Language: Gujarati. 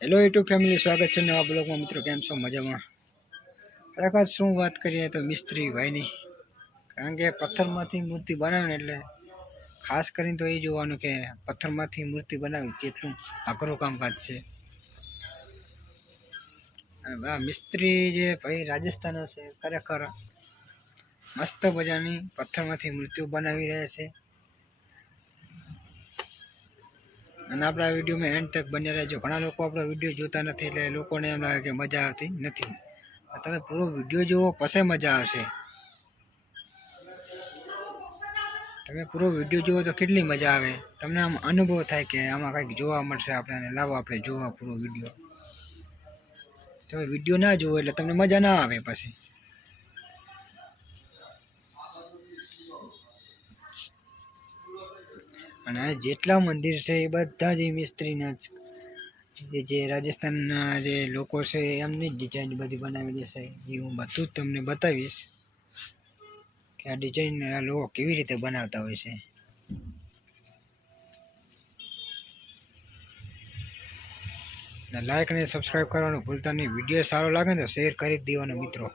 હેલો યુટ્યુબ ફેમિલી, સ્વાગત છે નવા બ્લોગમાં. મિત્રો કેમ છો? મજામાં? ખરેખર શું વાત કરીએ તો મિસ્ત્રી ભાઈની, કારણ કે પથ્થરમાંથી મૂર્તિ બનાવે ને એટલે ખાસ કરીને તો એ જોવાનું કે પથ્થરમાંથી મૂર્તિ બનાવી કેટલું અઘરું કામકાજ છે. અને મિસ્ત્રી જે ભાઈ રાજસ્થાન છે, ખરેખર મસ્ત મજાની પથ્થરમાંથી મૂર્તિઓ બનાવી રહ્યા છે. અને આપણા વિડીયોમાં એન્ડ તક બન્યા રહેજો. ઘણા લોકો આપણો વિડીયો જોતા નથી એટલે લોકોને એમ લાગે કે મજા આવતી નથી. તમે પૂરો વિડીયો જુઓ પછી મજા આવશે. તમે પૂરો વિડીયો જુઓ તો કેટલી મજા આવે, તમને આમ અનુભવ થાય કે આમાં કંઈક જોવા મળશે આપણને. લાવો આપણે જોવા પૂરો વિડીયો. તમે વિડીયો ના જુઓ એટલે તમને મજા ના આવે પછી. અને આ જેટલા મંદિર છે એ બધા જ મિસ્ત્રીના જ, જે રાજસ્થાનના જે લોકો છે એમની જ ડિઝાઇન બધી બનાવેલી છે. એ હું બધું જ તમને બતાવીશ કે આ ડિઝાઇન આ લોકો કેવી રીતે બનાવતા હોય છે. લાઈક અને સબસ્ક્રાઈબ કરવાનું ભૂલતા નહીં. વિડીયો સારો લાગે ને તો શેર કરી જ દેવાનો મિત્રો.